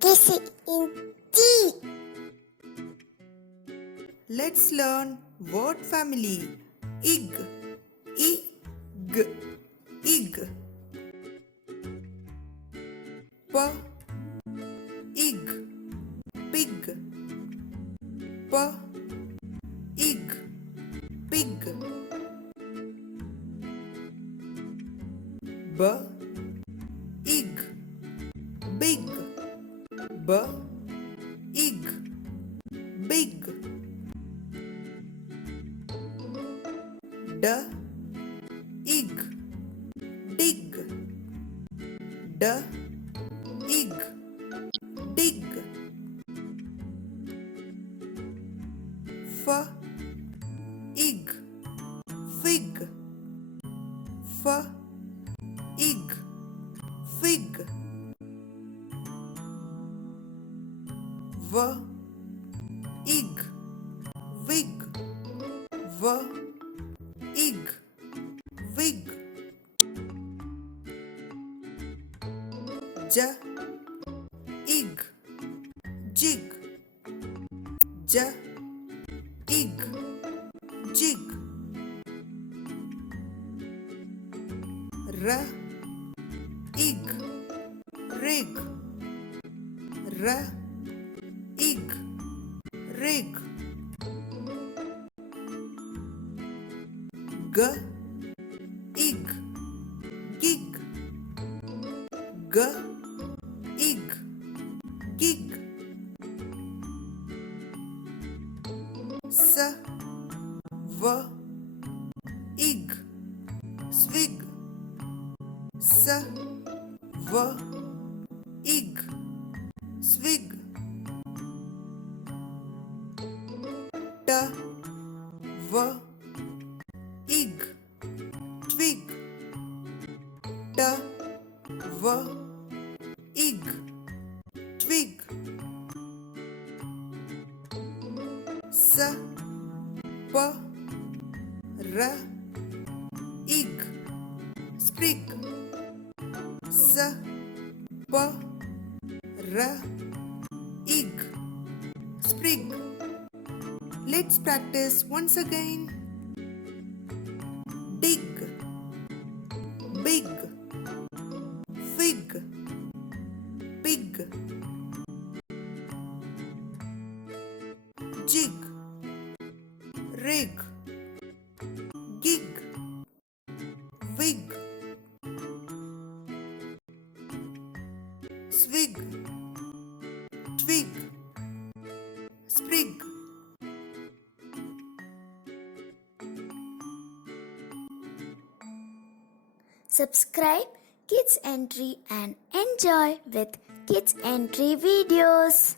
kissing in tea. Let's learn word family. Ig, ig, ig. P, ig, pig. P, ig, pig. B, ig, big. B, ig, big. D, ig, dig. D, ig, dig. F, ig, fig. F, ig, fig. V, ig, wig. V, ig, wig. J, ig, jig. J, ig, jig. R, ig, rig. R, ig, rig. G, ig, gig. G, ig, gig. S, v, ig, swig. S, v, ig, swig. T, v, ig, twig. T, v, ig, twig. S, p, r, ig, sprig. S, p, r, ig, sprig. Let's practice once again. Dig, big, fig, pig. Jig, rig, gig, wig. Swig, twig, sprig. Subscribe Kids Entry and enjoy with Kids Entry videos.